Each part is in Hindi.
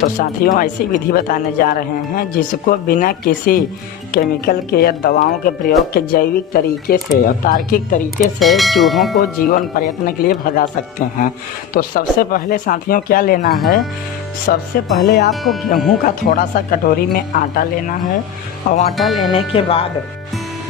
तो साथियों, ऐसी विधि बताने जा रहे हैं जिसको बिना किसी केमिकल के या दवाओं के प्रयोग के जैविक तरीके से और तार्किक तरीके से चूहों को जीवन पर्यटन के लिए भगा सकते हैं। तो सबसे पहले साथियों क्या लेना है, सबसे पहले आपको गेहूं का थोड़ा सा कटोरी में आटा लेना है और आटा लेने के बाद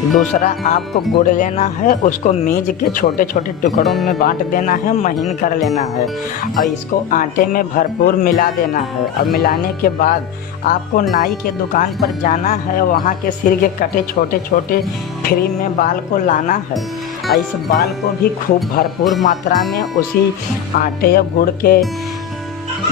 दूसरा आपको गुड़ लेना है, उसको मीज के छोटे छोटे टुकड़ों में बांट देना है, महीन कर लेना है और इसको आटे में भरपूर मिला देना है। और मिलाने के बाद आपको नाई के दुकान पर जाना है, वहाँ के सिर के कटे छोटे छोटे फ्री में बाल को लाना है और इस बाल को भी खूब भरपूर मात्रा में उसी आटे और गुड़ के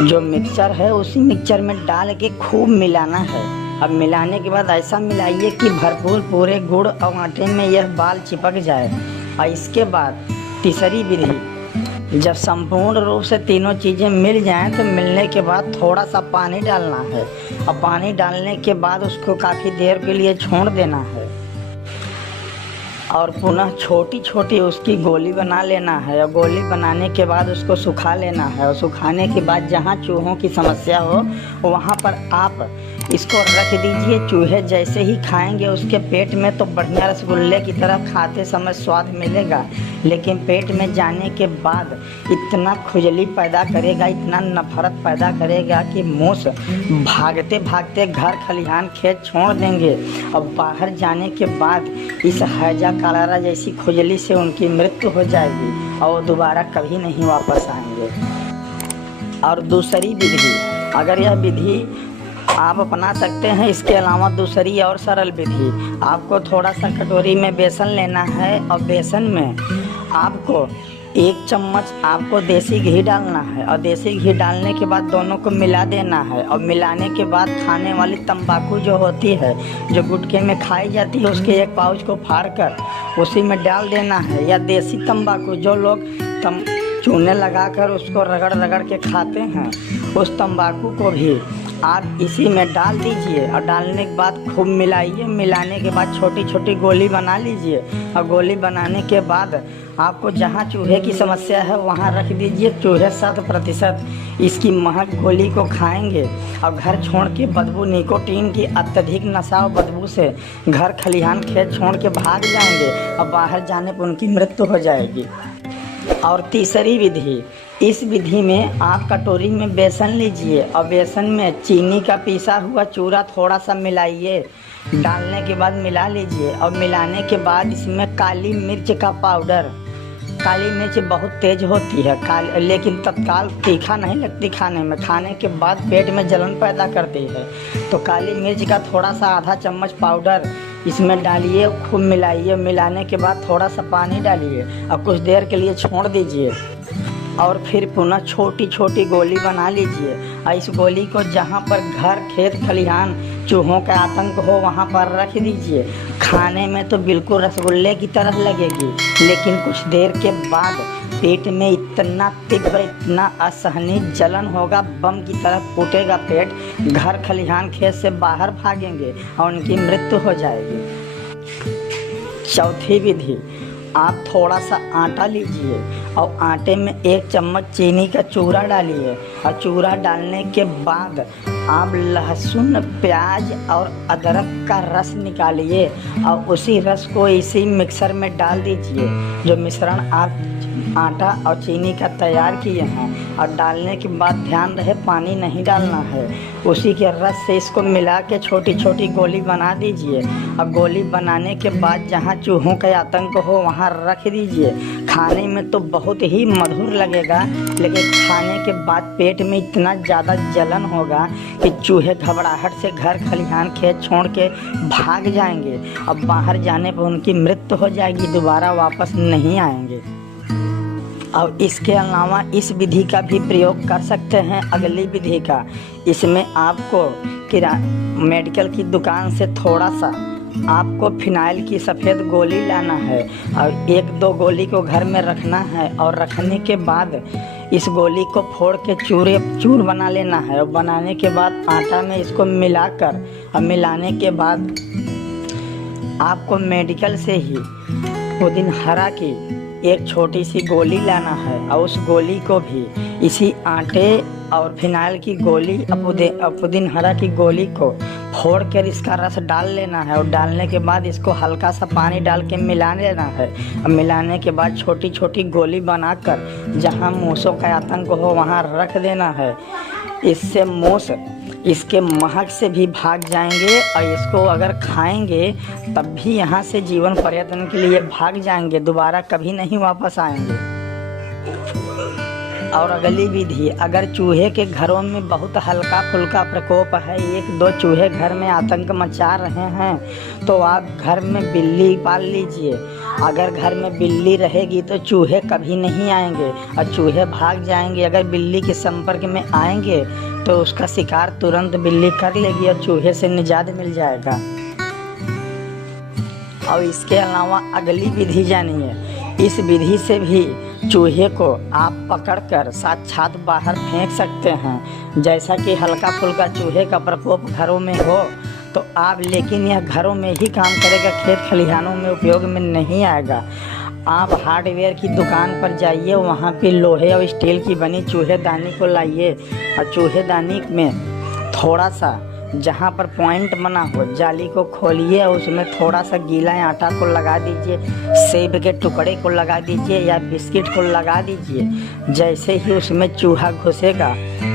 जो मिक्सचर है उसी मिक्सचर में डाल के खूब मिलाना है। अब मिलाने के बाद ऐसा मिलाइए कि भरपूर पूरे गुड़ और आटे में यह बाल चिपक जाए। और इसके बाद तीसरी विधि, जब संपूर्ण रूप से तीनों चीज़ें मिल जाएं तो मिलने के बाद थोड़ा सा पानी डालना है और पानी डालने के बाद उसको काफ़ी देर के लिए छोड़ देना है और पुनः छोटी छोटी उसकी गोली बना लेना है। और गोली बनाने के बाद उसको सुखा लेना है और सुखाने के बाद जहाँ चूहों की समस्या हो वहाँ पर आप इसको रख दीजिए। चूहे जैसे ही खाएंगे उसके पेट में तो बढ़िया रसगुल्ले की तरह खाते समय स्वाद मिलेगा, लेकिन पेट में जाने के बाद इतना खुजली पैदा करेगा, इतना नफरत पैदा करेगा कि मूस भागते भागते घर खलिहान खेत छोड़ देंगे और बाहर जाने के बाद इस हैजा कलरा जैसी खुजली से उनकी मृत्यु हो जाएगी और वो दोबारा कभी नहीं वापस आएंगे। और दूसरी विधि, अगर यह विधि आप अपना सकते हैं, इसके अलावा दूसरी और सरल विधि, आपको थोड़ा सा कटोरी में बेसन लेना है और बेसन में आपको 1 चम्मच आपको देसी घी डालना है और देसी घी डालने के बाद दोनों को मिला देना है। और मिलाने के बाद खाने वाली तंबाकू जो होती है, जो गुटखे में खाई जाती है, उसके एक पाउच को फाड़ कर उसी में डाल देना है। या देसी तंबाकू जो लोग चूने लगाकर उसको रगड़ रगड़ के खाते हैं, उस तंबाकू को भी आप इसी में डाल दीजिए और डालने के बाद खूब मिलाइए। मिलाने के बाद छोटी छोटी गोली बना लीजिए और गोली बनाने के बाद आपको जहाँ चूहे की समस्या है वहाँ रख दीजिए। चूहे 100% इसकी महक गोली को खाएंगे और घर छोड़ के बदबू, निकोटीन की अत्यधिक नशा और बदबू से घर खलिहान खेत छोड़ के भाग जाएंगे और बाहर जाने पर उनकी मृत्यु हो जाएगी। और तीसरी विधि, इस विधि में आप कटोरी में बेसन लीजिए और बेसन में चीनी का पिसा हुआ चूरा थोड़ा सा मिलाइए। डालने के बाद मिला लीजिए और मिलाने के बाद इसमें काली मिर्च का पाउडर, काली मिर्च बहुत तेज होती है लेकिन तत्काल तीखा नहीं लगती खाने में, खाने के बाद पेट में जलन पैदा करती है। तो काली मिर्च का थोड़ा सा आधा चम्मच पाउडर इसमें डालिए, खूब मिलाइए। मिलाने के बाद थोड़ा सा पानी डालिए और कुछ देर के लिए छोड़ दीजिए और फिर पुनः छोटी छोटी गोली बना लीजिए। और इस गोली को जहाँ पर घर खेत खलिहान चूहों का आतंक हो वहाँ पर रख दीजिए। खाने में तो बिल्कुल रसगुल्ले की तरह लगेगी, लेकिन कुछ देर के बाद पेट में इतना तीव्र, इतना असहनीय जलन होगा, बम की तरह फूटेगा पेट, घर खलिहान खेत से बाहर भागेंगे और उनकी मृत्यु हो जाएगी। चौथी विधि, आप थोड़ा सा आटा लीजिए और आटे में 1 चम्मच चीनी का चूरा डालिए और चूरा डालने के बाद आप लहसुन, प्याज और अदरक का रस निकालिए और उसी रस को इसी मिक्सर में डाल दीजिए। जो मिश्रण आप आटा और चीनी का तैयार किए हैं, और डालने के बाद ध्यान रहे पानी नहीं डालना है। उसी के रस से इसको मिला के छोटी छोटी गोली बना दीजिए और गोली बनाने के बाद जहाँ चूहों का आतंक हो वहाँ रख दीजिए। खाने में तो बहुत ही मधुर लगेगा, लेकिन खाने के बाद पेट में इतना ज़्यादा जलन होगा कि चूहे घबराहट से घर खलिहान खेत छोड़ के भाग जाएंगे और बाहर जाने पर उनकी मृत्यु हो जाएगी, दोबारा वापस नहीं आएंगे। और इसके अलावा इस विधि का भी प्रयोग कर सकते हैं। अगली विधि का, इसमें आपको मेडिकल की दुकान से थोड़ा सा आपको फिनाइल की सफ़ेद गोली लाना है और 1-2 गोली को घर में रखना है। और रखने के बाद इस गोली को फोड़ के चूर बना लेना है। और बनाने के बाद आटा में इसको मिलाकर और मिलाने के बाद आपको मेडिकल से ही वो दिन हरा की एक छोटी सी गोली लाना है और उस गोली को भी इसी आटे और फिनाइल की गोली पुदीनहरा की गोली को फोड़ कर इसका रस डाल लेना है और डालने के बाद इसको हल्का सा पानी डाल के मिला लेना है। और मिलाने के बाद छोटी छोटी गोली बनाकर जहाँ मूसों का आतंक हो वहाँ रख देना है। इससे मूस इसके महक से भी भाग जाएंगे और इसको अगर खाएंगे तब भी यहाँ से जीवन पर्यटन के लिए भाग जाएंगे, दोबारा कभी नहीं वापस आएंगे। और अगली विधि, अगर चूहे के घरों में बहुत हल्का फुल्का प्रकोप है, 1-2 चूहे घर में आतंक मचा रहे हैं, तो आप घर में बिल्ली पाल लीजिए। अगर घर में बिल्ली रहेगी तो चूहे कभी नहीं आएंगे और चूहे भाग जाएंगे। अगर बिल्ली के संपर्क में आएंगे तो उसका शिकार तुरंत बिल्ली कर लेगी और चूहे से निजात मिल जाएगा। और इसके अलावा अगली विधि जानिए, इस विधि से भी चूहे को आप पकड़कर साक्षात बाहर फेंक सकते हैं। जैसा कि हल्का फुल्का चूहे का प्रकोप घरों में हो तो आप, लेकिन यह घरों में ही काम करेगा, खेत खलिहानों में उपयोग में नहीं आएगा। आप हार्डवेयर की दुकान पर जाइए, वहाँ पे लोहे और स्टील की बनी चूहेदानी को लाइए और चूहेदानी में थोड़ा सा जहाँ पर पॉइंट बना हो जाली को खोलिए और उसमें थोड़ा सा गीला आटा को लगा दीजिए, सेब के टुकड़े को लगा दीजिए या बिस्किट को लगा दीजिए। जैसे ही उसमें चूहा घुसेगा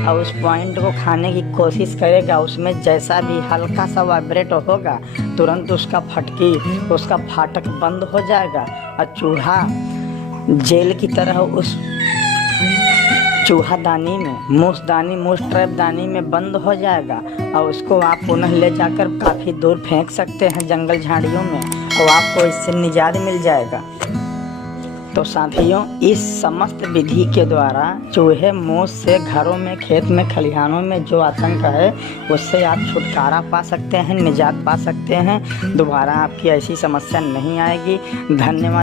और उस पॉइंट को खाने की कोशिश करेगा, उसमें जैसा भी हल्का सा वाइब्रेट होगा तुरंत उसका फाटक बंद हो जाएगा और चूहा जेल की तरह उस चूहादानी में मूस ट्रैप दानी में बंद हो जाएगा और उसको आप पुनः ले जाकर काफ़ी दूर फेंक सकते हैं जंगल झाड़ियों में और आपको इससे निजात मिल जाएगा। तो साथियों, इस समस्त विधि के द्वारा चूहे मूस से घरों में, खेत में, खलिहानों में जो आतंक है उससे आप छुटकारा पा सकते हैं, निजात पा सकते हैं। दोबारा आपकी ऐसी समस्या नहीं आएगी। धन्यवाद।